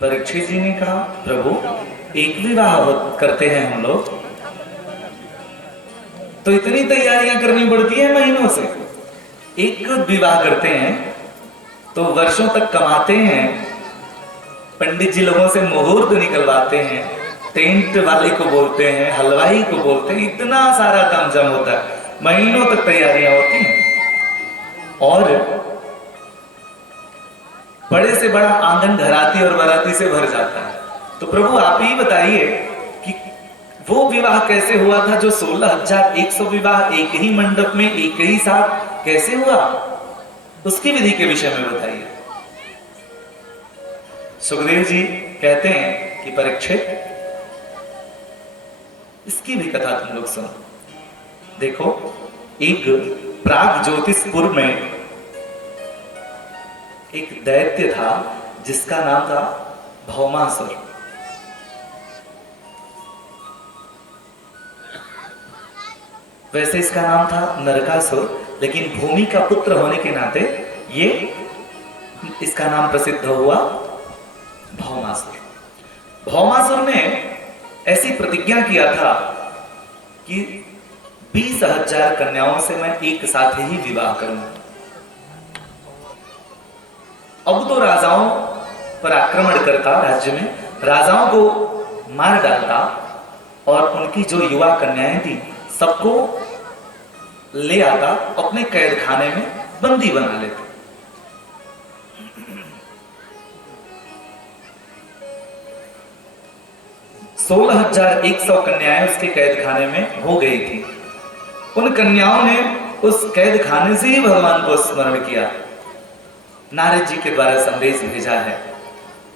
परीक्षित जी ने कहा, प्रभु एक विवाह करते हैं हम लोग तो इतनी तैयारियां करनी पड़ती है महीनों से। एक विवाह करते हैं तो वर्षों तक कमाते हैं, पंडित जी लोगों से मुहूर्त निकलवाते हैं, टेंट वाले को बोलते हैं, हलवाई को बोलते हैं, इतना सारा तामझाम होता है, महीनों तक तैयारियां होती हैं और बड़े से बड़ा आंगन घराती और बाराती से भर जाता है। तो प्रभु आप ही बताइए कि वो विवाह कैसे हुआ था जो 16,100 विवाह एक ही मंडप में एक ही साथ कैसे हुआ, उसकी विधि के विषय में बताइए। सुखदेव जी कहते हैं कि परीक्षित इसकी भी कथा तुम लोग सुनो। देखो, एक प्राग ज्योतिषपुर में एक दैत्य था जिसका नाम था भौमासुर। वैसे इसका नाम था नरकासुर, लेकिन भूमि का पुत्र होने के नाते ये इसका नाम प्रसिद्ध हुआ भौमासुर। भौमासुर ने ऐसी प्रतिज्ञा किया था कि 20,000 कन्याओं से मैं एक साथ ही विवाह करूंगा। अब तो राजाओं पर आक्रमण करता, राज्य में राजाओं को मार डालता और उनकी जो युवा कन्याएं थी सबको ले आता, अपने कैद खाने में बंदी बना लेते। 16,100 कन्याएं उसके कैद खाने में हो गई थी। उन कन्याओं ने उस कैद खाने से ही भगवान को स्मरण किया। नारद जी के द्वारा संदेश भेजा है।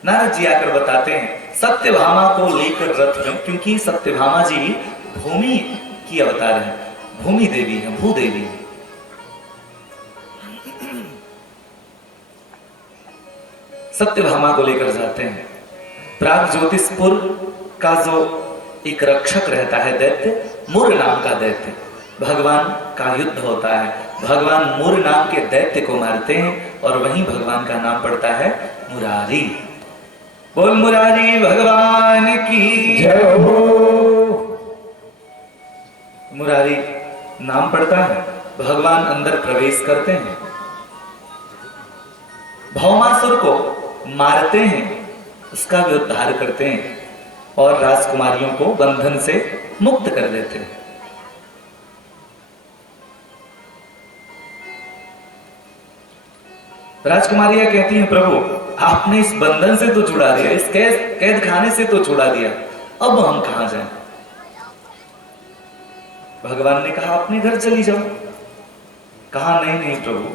नारद जी आकर बताते हैं सत्यभामा को लेकर रथ में, क्योंकि सत्यभामा जी भूमि की अवतार है, भूमि देवी है, भूदेवी है। सत्यभामा को लेकर जाते हैं। प्राग ज्योतिषपुर का जो एक रक्षक रहता है दैत्य, मुर नाम का दैत्य, भगवान का युद्ध होता है, भगवान मुर नाम के दैत्य को मारते हैं और वहीं भगवान का नाम पड़ता है मुरारी। बोल मुरारी भगवान की जय हो। मुरारी नाम पड़ता है, भगवान अंदर प्रवेश करते हैं, भौमासुर को मारते हैं, उसका भी उद्धार करते हैं और राजकुमारियों को बंधन से मुक्त कर देते हैं। राजकुमारियां कहती हैं प्रभु आपने इस बंधन से तो छुड़ा दिया, इस कैद खाने से तो छुड़ा दिया, अब हम कहां जाएं? भगवान ने कहा अपने घर चली जाओ। कहा नहीं नहीं प्रभु,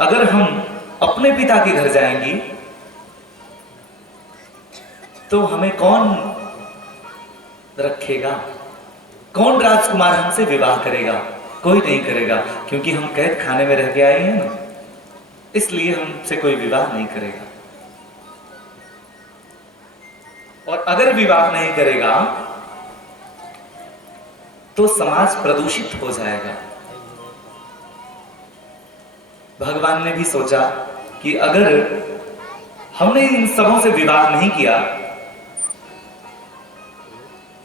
अगर हम अपने पिता के घर जाएंगी तो हमें कौन रखेगा, कौन राजकुमार हमसे विवाह करेगा? कोई नहीं करेगा, क्योंकि हम कैद खाने में रह के आए हैं ना, इसलिए हमसे कोई विवाह नहीं करेगा। और अगर विवाह नहीं करेगा तो समाज प्रदूषित हो जाएगा। भगवान ने भी सोचा कि अगर हमने इन सबों से विवाह नहीं किया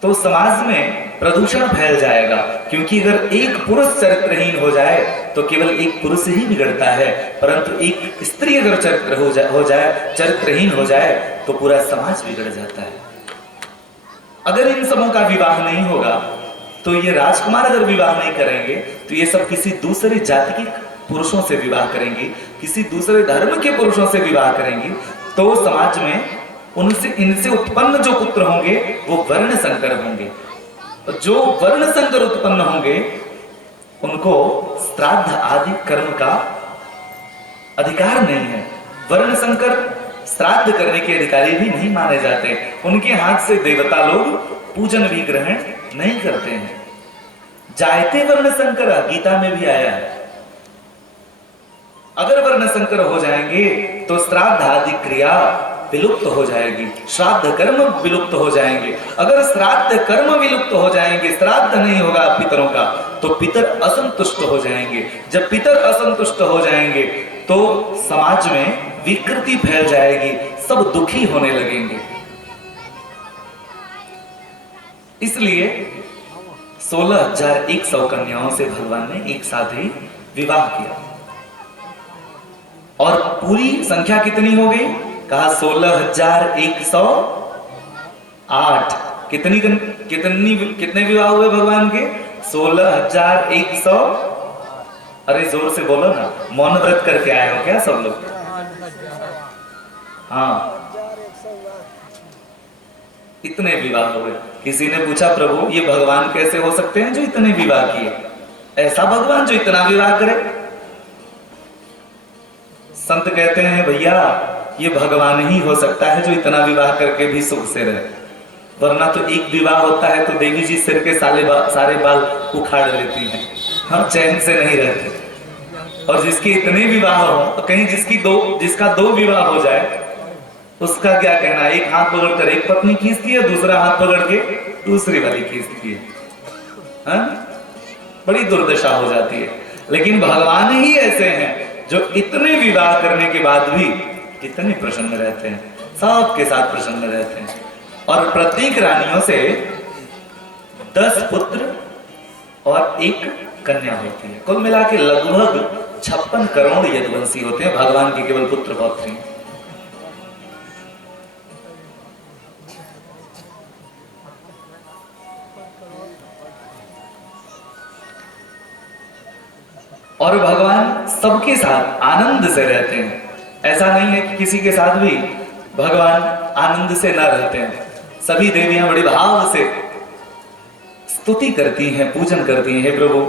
तो समाज में प्रदूषण फैल जाएगा, क्योंकि अगर एक पुरुष चरित्रहीन हो जाए तो केवल एक पुरुष ही बिगड़ता है, परंतु एक स्त्री अगर चरित्रहीन हो जाए तो पूरा समाज बिगड़ जाता है। अगर इन सबों का विवाह नहीं होगा तो ये राजकुमार अगर विवाह नहीं करेंगे तो ये सब किसी दूसरे जाति के पुरुषों से विवाह करेंगे, किसी दूसरे धर्म के पुरुषों से विवाह करेंगे, तो समाज में उनसे इनसे उत्पन्न जो पुत्र होंगे वो वर्ण संकर होंगे। जो वर्ण संकर उत्पन्न होंगे उनको श्राद्ध आदि कर्म का अधिकार नहीं है। वर्ण संकर श्राद्ध करने के अधिकारी भी नहीं माने जाते, उनके हाथ से देवता लोग पूजन भी ग्रहण नहीं करते हैं। जायते वर्ण संकर गीता में भी आया है। अगर वर्ण संकर हो जाएंगे तो श्राद्ध आदि क्रिया विलुप्त हो जाएगी, श्राद्ध कर्म विलुप्त हो जाएंगे। अगर श्राद्ध कर्म विलुप्त हो जाएंगे, श्राद्ध नहीं होगा पितरों का, तो पितर असंतुष्ट हो जाएंगे। जब पितर असंतुष्ट हो जाएंगे तो समाज में विकृति फैल जाएगी, सब दुखी होने लगेंगे। इसलिए 16,100 कन्याओं से भगवान ने एक साथ ही विवाह किया। और पूरी संख्या कितनी हो गई? कहा 16,108। कितने विवाह हुए भगवान के? 16,100। अरे जोर से बोलो ना, मौन व्रत करके आए हो क्या सब लोग? हाँ, इतने विवाह हो गए। किसी ने पूछा प्रभु ये भगवान कैसे हो सकते हैं जो इतने विवाह किए? ऐसा भगवान जो इतना विवाह करे? संत कहते हैं भैया ये भगवान ही हो सकता है जो इतना विवाह करके भी सुख से रहे, वरना तो एक विवाह होता है तो देवी जी सिर के सारे बाल उखाड़ लेती हैं, हम चैन से नहीं रहते। और जिसके इतने विवाह हो तो कहीं जिसका दो विवाह हो जाए उसका क्या कहना? एक हाथ पकड़कर एक पत्नी खींचती है, दूसरा हाथ पकड़ के दूसरी वाली खींचती है, बड़ी दुर्दशा हो जाती है। लेकिन भगवान ही ऐसे हैं जो इतने विवाह करने के बाद भी कितने प्रसन्न रहते हैं, सबके साथ प्रसन्न रहते हैं। और प्रत्येक रानियों से 10 पुत्र और 1 कन्या होती है। कुल मिला के लगभग 56 करोड़ यदुवंशी होते हैं भगवान की केवल पुत्र पौत्री। और भगवान सबके साथ आनंद से रहते हैं। ऐसा नहीं है कि किसी के साथ भी भगवान आनंद से न रहते हैं। सभी देवियां बड़े भाव से स्तुति करती हैं, पूजन करती हैं, हे प्रभु